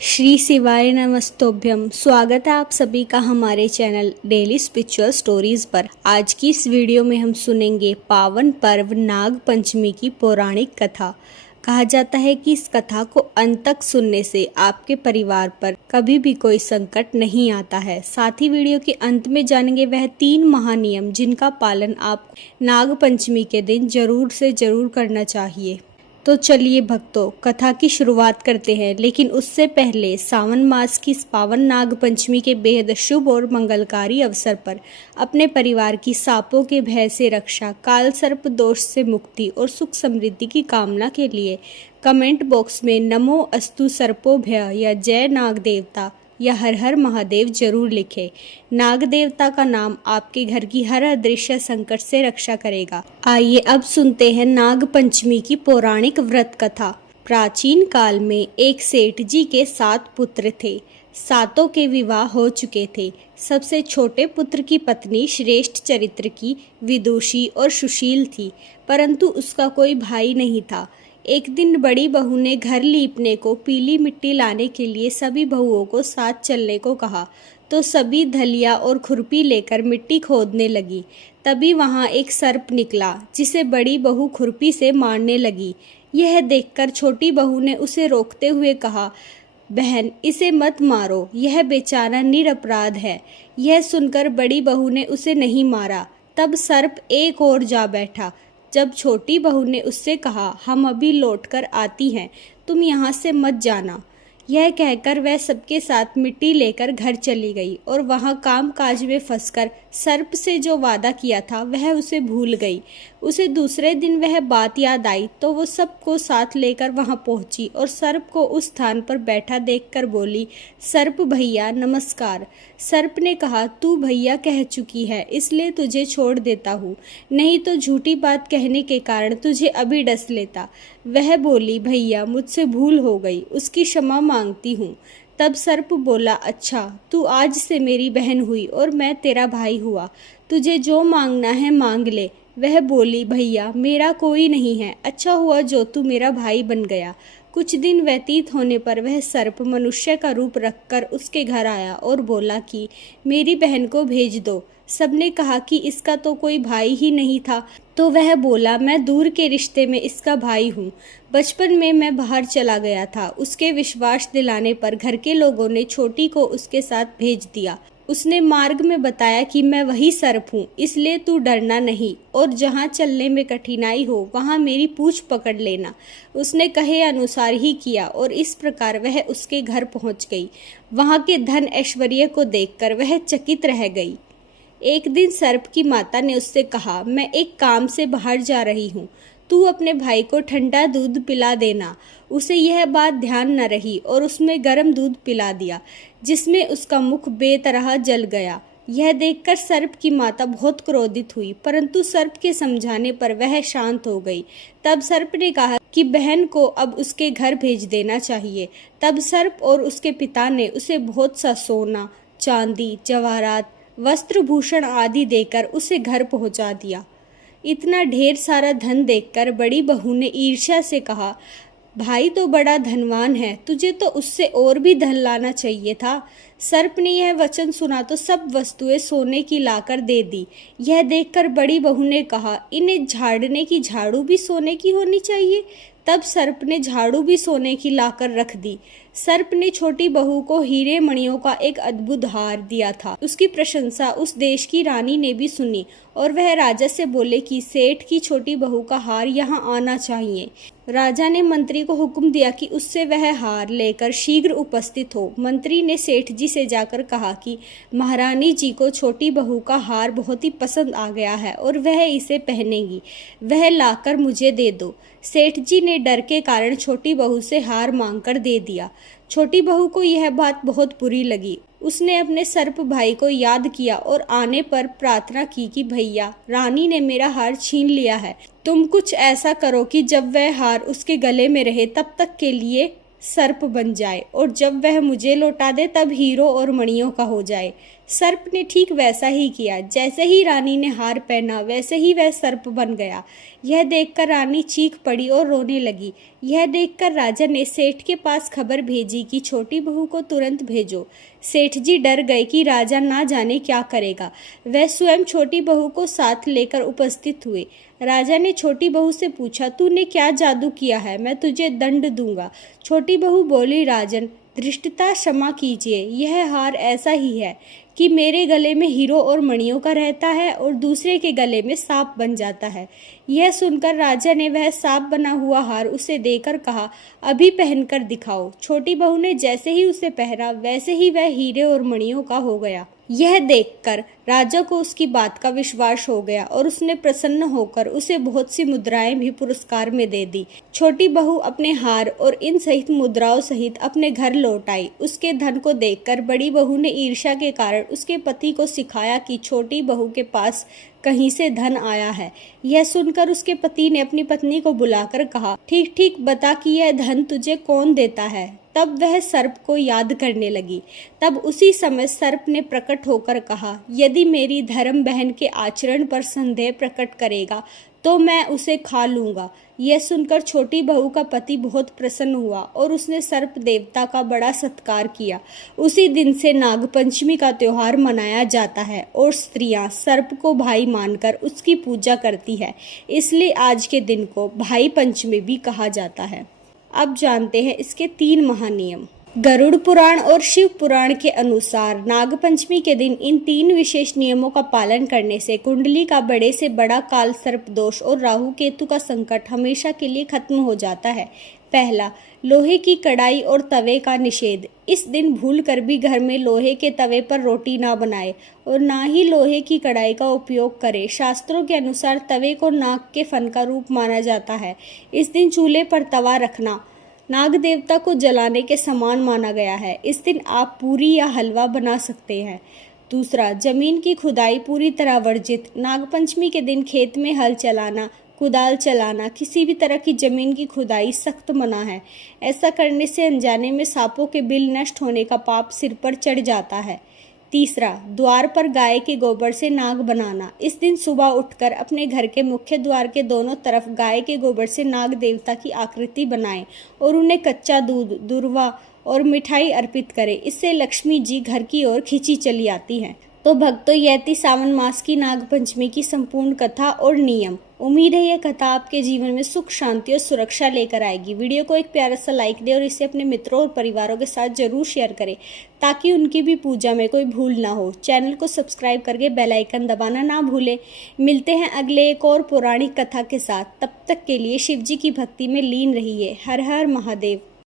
श्री शिवाय नमस्तोभ्यम। स्वागत है आप सभी का हमारे चैनल डेली स्पिरिचुअल स्टोरीज पर। आज की इस वीडियो में हम सुनेंगे पावन पर्व नाग पंचमी की पौराणिक कथा। कहा जाता है कि इस कथा को अंत तक सुनने से आपके परिवार पर कभी भी कोई संकट नहीं आता है। साथ ही वीडियो के अंत में जानेंगे वह 3 महानियम जिनका पालन आप नाग पंचमी के दिन जरूर से जरूर करना चाहिए। तो चलिए भक्तों, कथा की शुरुआत करते हैं। लेकिन उससे पहले सावन मास की इस पावन नाग पंचमी के बेहद शुभ और मंगलकारी अवसर पर अपने परिवार की सांपों के भय से रक्षा, काल सर्प दोष से मुक्ति और सुख समृद्धि की कामना के लिए कमेंट बॉक्स में नमो अस्तु सर्पोभय या जय नाग देवता या हर हर महादेव जरूर लिखें। नाग देवता का नाम आपके घर की हर अदृश्य संकट से रक्षा करेगा। आइए अब सुनते हैं नाग पंचमी की पौराणिक व्रत कथा। प्राचीन काल में एक सेठ जी के 7 पुत्र थे। सातों के विवाह हो चुके थे। सबसे छोटे पुत्र की पत्नी श्रेष्ठ चरित्र की, विदुषी और सुशील थी, परंतु उसका कोई भाई नहीं था। एक दिन बड़ी बहू ने घर लीपने को पीली मिट्टी लाने के लिए सभी बहुओं को साथ चलने को कहा, तो सभी धलिया और खुरपी लेकर मिट्टी खोदने लगी। तभी वहां एक सर्प निकला, जिसे बड़ी बहू खुरपी से मारने लगी। यह देखकर छोटी बहू ने उसे रोकते हुए कहा, बहन, इसे मत मारो, यह बेचारा निरपराध है। यह सुनकर बड़ी बहू ने उसे नहीं मारा। तब सर्प एक ओर जा बैठा। जब छोटी बहू ने उससे कहा, हम अभी लौटकर आती हैं, तुम यहाँ से मत जाना। यह कहकर वह सबके साथ मिट्टी लेकर घर चली गई और वहाँ काम काज में फंसकर सर्प से जो वादा किया था वह उसे भूल गई। उसे दूसरे दिन वह बात याद आई तो वो सबको साथ लेकर वहाँ पहुँची और सर्प को उस स्थान पर बैठा देखकर बोली, सर्प भैया नमस्कार। सर्प ने कहा, तू भैया कह चुकी है इसलिए तुझे छोड़ देता हूँ, नहीं तो झूठी बात कहने के कारण तुझे अभी डस लेता। वह बोली, भैया मुझसे भूल हो गई, उसकी क्षमा मांगती हूँ। तब सर्प बोला, अच्छा तू आज से मेरी बहन हुई और मैं तेरा भाई हुआ, तुझे जो मांगना है मांग ले। वह बोली, भैया मेरा कोई नहीं है, अच्छा हुआ जो तू मेरा भाई बन गया। कुछ दिन व्यतीत होने पर वह सर्प मनुष्य का रूप रखकर उसके घर आया और बोला कि मेरी बहन को भेज दो। सबने कहा कि इसका तो कोई भाई ही नहीं था, तो वह बोला, मैं दूर के रिश्ते में इसका भाई हूँ। बचपन में मैं बाहर चला गया था। उसके विश्वास दिलाने पर घर के लोगों ने छोटी को उसके साथ भेज दिया। उसने मार्ग में बताया कि मैं वही सर्प हूँ, इसलिए तू डरना नहीं और जहाँ चलने में कठिनाई हो वहाँ मेरी पूंछ पकड़ लेना। उसने कहे अनुसार ही किया और इस प्रकार वह उसके घर पहुँच गई। वहाँ के धन ऐश्वर्य को देखकर वह चकित रह गई। एक दिन सर्प की माता ने उससे कहा, मैं एक काम से बाहर जा रही हूँ, तू अपने भाई को ठंडा दूध पिला देना। उसे यह बात ध्यान न रही और उसमें गर्म दूध पिला दिया, जिसमें उसका मुख बेतरह जल गया। यह देखकर सर्प की माता बहुत क्रोधित हुई, परंतु सर्प के समझाने पर वह शांत हो गई। तब सर्प ने कहा कि बहन को अब उसके घर भेज देना चाहिए। तब सर्प और उसके पिता ने उसे बहुत सा सोना, चांदी, जवाहरात, वस्त्र भूषण आदि देकर उसे घर पहुंचा दिया। इतना ढेर सारा धन देखकर बड़ी बहू ने ईर्ष्या से कहा, भाई तो बड़ा धनवान है, तुझे तो उससे और भी धन लाना चाहिए था। सर्प ने यह वचन सुना तो सब वस्तुएं सोने की लाकर दे दी। यह देखकर बड़ी बहू ने कहा, इन्हें झाड़ने की झाड़ू भी सोने की होनी चाहिए। तब सर्प ने झाड़ू भी सोने की लाकर रख दी। सर्प ने छोटी बहू को हीरे मणियों का एक अद्भुत हार दिया था। उसकी प्रशंसा उस देश की रानी ने भी सुनी और वह राजा से बोले कि सेठ की छोटी बहू का हार यहाँ आना चाहिए। राजा ने मंत्री को हुक्म दिया कि उससे वह हार लेकर शीघ्र उपस्थित हो। मंत्री ने सेठ जी से जाकर कहा कि महारानी जी को छोटी बहू का हार बहुत ही पसंद आ गया है और वह इसे पहनेगी, वह लाकर मुझे दे दो। सेठ जी ने डर के कारण छोटी बहू से हार मांगकर दे दिया। छोटी बहू को यह बात बहुत बुरी लगी। उसने अपने सर्प भाई को याद किया और आने पर प्रार्थना की कि भैया, रानी ने मेरा हार छीन लिया है, तुम कुछ ऐसा करो कि जब वह हार उसके गले में रहे तब तक के लिए सर्प बन जाए और जब वह मुझे लौटा दे तब हीरो और मणियों का हो जाए। सर्प ने ठीक वैसा ही किया। जैसे ही रानी ने हार पहना वैसे ही वह सर्प बन गया। यह देखकर रानी चीख पड़ी और रोने लगी। यह देखकर राजा ने सेठ के पास खबर भेजी कि छोटी बहू को तुरंत भेजो। सेठ जी डर गए कि राजा ना जाने क्या करेगा। वह स्वयं छोटी बहू को साथ लेकर उपस्थित हुए। राजा ने छोटी बहू से पूछा, तूने क्या जादू किया है? मैं तुझे दंड दूंगा। छोटी बहू बोली, राजन धृष्टता क्षमा कीजिए, यह हार ऐसा ही है कि मेरे गले में हीरो और मणियों का रहता है और दूसरे के गले में सांप बन जाता है। यह सुनकर राजा ने वह सांप बना हुआ हार उसे देकर कहा, अभी पहनकर दिखाओ। छोटी बहू ने जैसे ही उसे पहना वैसे ही वह हीरे और मणियों का हो गया। यह देखकर राजा को उसकी बात का विश्वास हो गया और उसने प्रसन्न होकर उसे बहुत सी मुद्राएं भी पुरस्कार में दे दी। छोटी बहू अपने हार और इन सहित मुद्राओं सहित अपने घर लौट आई। उसके धन को देखकर बड़ी बहू ने ईर्ष्या के कारण उसके पति को सिखाया कि छोटी बहू के पास कहीं से धन आया है। यह सुनकर उसके पति ने अपनी पत्नी को बुलाकर कहा, ठीक ठीक बता कि यह धन तुझे कौन देता है। तब वह सर्प को याद करने लगी। तब उसी समय सर्प ने प्रकट होकर कहा, यदि मेरी धर्म बहन के आचरण पर संदेह प्रकट करेगा तो मैं उसे खा लूंगा। यह सुनकर छोटी बहू का पति बहुत प्रसन्न हुआ और उसने सर्प देवता का बड़ा सत्कार किया। उसी दिन से नागपंचमी का त्योहार मनाया जाता है और स्त्रियां सर्प को भाई मानकर उसकी पूजा करती है। इसलिए आज के दिन को भाई पंचमी भी कहा जाता है। अब जानते हैं इसके 3 महानियम। गरुड़ पुराण और शिव पुराण के अनुसार नागपंचमी के दिन इन 3 विशेष नियमों का पालन करने से कुंडली का बड़े से बड़ा काल सर्प दोष और राहु केतु का संकट हमेशा के लिए खत्म हो जाता है। पहला, लोहे की कढ़ाई और तवे का निषेध। इस दिन भूल कर भी घर में लोहे के तवे पर रोटी ना बनाए और ना ही लोहे की कढ़ाई का उपयोग करें। शास्त्रों के अनुसार तवे को नाग के फन का रूप माना जाता है। इस दिन चूल्हे पर तवा रखना नाग देवता को जलाने के समान माना गया है। इस दिन आप पूरी या हलवा बना सकते हैं। दूसरा, जमीन की खुदाई पूरी तरह वर्जित। नागपंचमी के दिन खेत में हल चलाना, कुदाल चलाना, किसी भी तरह की जमीन की खुदाई सख्त मना है। ऐसा करने से अनजाने में सांपों के बिल नष्ट होने का पाप सिर पर चढ़ जाता है। तीसरा, द्वार पर गाय के गोबर से नाग बनाना। इस दिन सुबह उठकर अपने घर के मुख्य द्वार के दोनों तरफ गाय के गोबर से नाग देवता की आकृति बनाएं और उन्हें कच्चा दूध, दूर्वा और मिठाई अर्पित करें। इससे लक्ष्मी जी घर की ओर खींची चली आती हैं। तो भक्तों, यह थी सावन मास की नागपंचमी की संपूर्ण कथा और नियम। उम्मीद है यह कथा आपके जीवन में सुख, शांति और सुरक्षा लेकर आएगी। वीडियो को एक प्यारा सा लाइक दें और इसे अपने मित्रों और परिवारों के साथ जरूर शेयर करें ताकि उनकी भी पूजा में कोई भूल ना हो। चैनल को सब्सक्राइब करके बेल आइकन दबाना ना भूलें। मिलते हैं अगले एक और पौराणिक कथा के साथ। तब तक के लिए शिव जी की भक्ति में लीन रहिए। हर हर महादेव।